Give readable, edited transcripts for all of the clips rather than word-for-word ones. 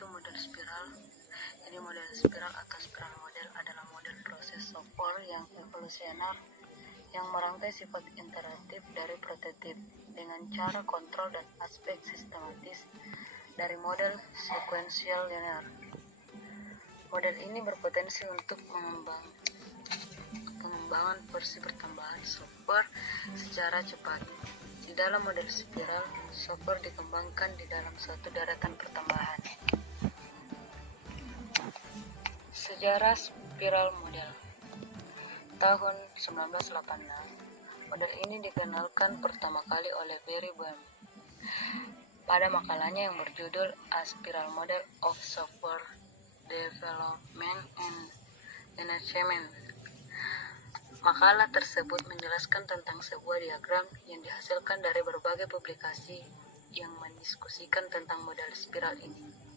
yaitu model spiral. Jadi model spiral atau spiral model adalah model proses software yang evolusioner yang merangkai sifat interaktif dari prototip dengan cara kontrol dan aspek sistematis dari model sequential linear. Model ini berpotensi untuk pengembangan versi pertambahan software secara cepat. Di dalam model spiral, software dikembangkan di dalam suatu daratan pertambahan. Sejarah spiral model. Tahun 1986, model ini dikenalkan pertama kali oleh Barry Boehm pada makalahnya yang berjudul A Spiral Model of Software Development and Management. Makalah tersebut menjelaskan tentang sebuah diagram yang dihasilkan dari berbagai publikasi yang mendiskusikan tentang model spiral ini.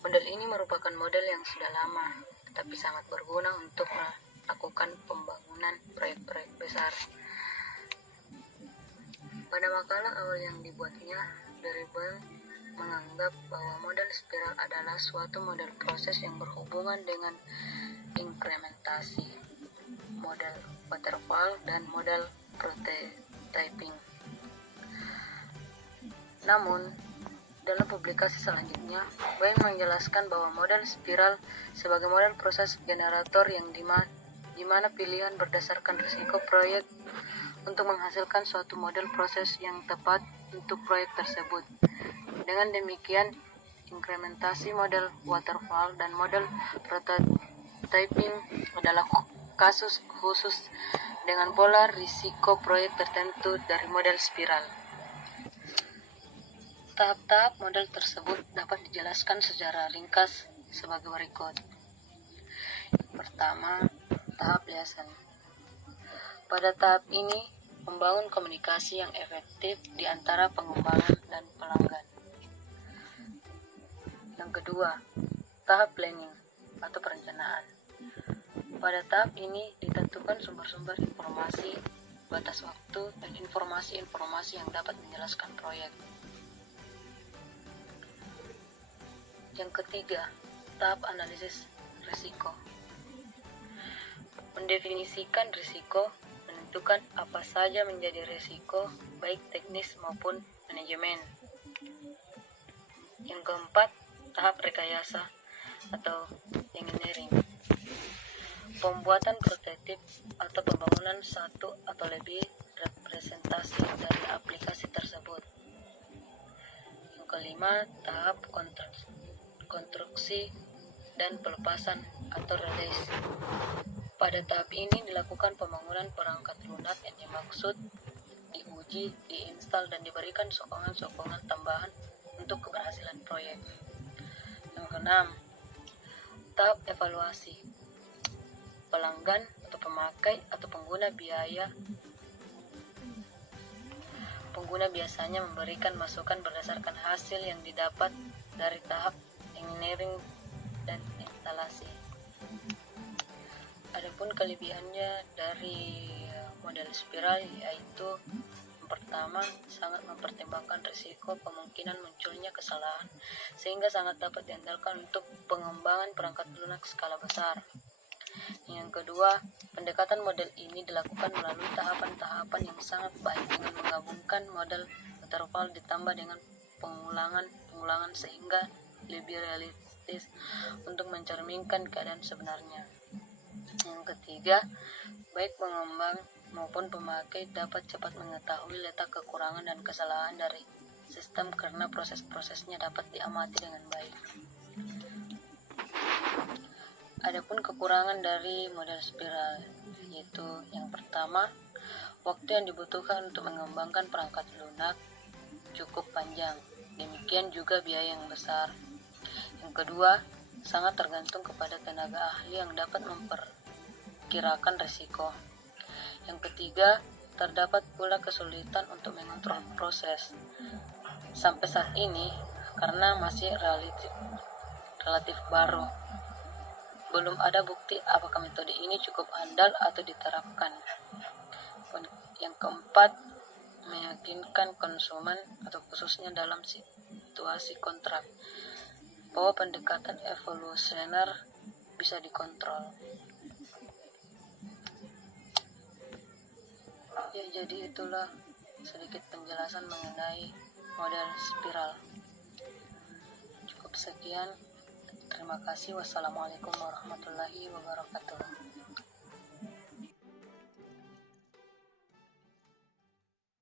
Model ini merupakan model yang sudah lama, tetapi sangat berguna untuk melakukan pembangunan proyek-proyek besar. Pada makalah awal yang dibuatnya, Barry Boehm menganggap bahwa model spiral adalah suatu model proses yang berhubungan dengan inkrementasi, model waterfall, dan model prototyping. Namun, dalam publikasi selanjutnya, Boehm menjelaskan bahwa model spiral sebagai model proses generator yang di mana pilihan berdasarkan risiko proyek untuk menghasilkan suatu model proses yang tepat untuk proyek tersebut. Dengan demikian, inkrementasi model waterfall dan model prototyping adalah kasus khusus dengan pola risiko proyek tertentu dari model spiral. Tahap-tahap model tersebut dapat dijelaskan secara ringkas sebagai berikut. Pertama, tahap liaison. Pada tahap ini, membangun komunikasi yang efektif di antara pengembangan dan pelanggan. Yang kedua, tahap planning atau perencanaan. Pada tahap ini ditentukan sumber-sumber informasi, batas waktu, dan informasi-informasi yang dapat menjelaskan proyek. Yang ketiga, tahap analisis risiko. Mendefinisikan risiko, menentukan apa saja menjadi risiko, baik teknis maupun manajemen. Yang keempat, tahap rekayasa atau engineering. Pembuatan prototip atau pembangunan satu atau lebih representasi dari aplikasi tersebut. Yang kelima, tahap konstruksi dan pelepasan atau release. Pada tahap ini dilakukan pembangunan perangkat lunak yang dimaksud diuji, diinstal, dan diberikan sokongan-sokongan tambahan untuk keberhasilan proyek. Yang keenam, tahap evaluasi. Pelanggan atau pemakai atau pengguna biasanya memberikan masukan berdasarkan hasil yang didapat dari tahap engineering dan instalasi. Adapun kelebihannya dari model spiral yaitu yang pertama, sangat mempertimbangkan risiko kemungkinan munculnya kesalahan sehingga sangat dapat diandalkan untuk pengembangan perangkat lunak skala besar. Yang kedua, pendekatan model ini dilakukan melalui tahapan-tahapan yang sangat baik dengan menggabungkan model waterfall ditambah dengan pengulangan sehingga lebih realistis untuk mencerminkan keadaan sebenarnya. Yang ketiga, baik pengembang maupun pemakai dapat cepat mengetahui letak kekurangan dan kesalahan dari sistem karena proses-prosesnya dapat diamati dengan baik. Adapun kekurangan dari model spiral yaitu yang pertama, waktu yang dibutuhkan untuk mengembangkan perangkat lunak cukup panjang, demikian juga biaya yang besar. Yang kedua, sangat tergantung kepada tenaga ahli yang dapat memperkirakan risiko. Yang ketiga, terdapat pula kesulitan untuk mengontrol proses. Sampai saat ini, karena masih relatif baru, belum ada bukti apakah metode ini cukup andal atau diterapkan. Yang keempat, meyakinkan konsumen atau khususnya dalam situasi kontrak. bahwa pendekatan evolusioner bisa dikontrol. Ya, jadi itulah sedikit penjelasan mengenai model spiral. Cukup sekian. Terima kasih. Wassalamualaikum warahmatullahi wabarakatuh.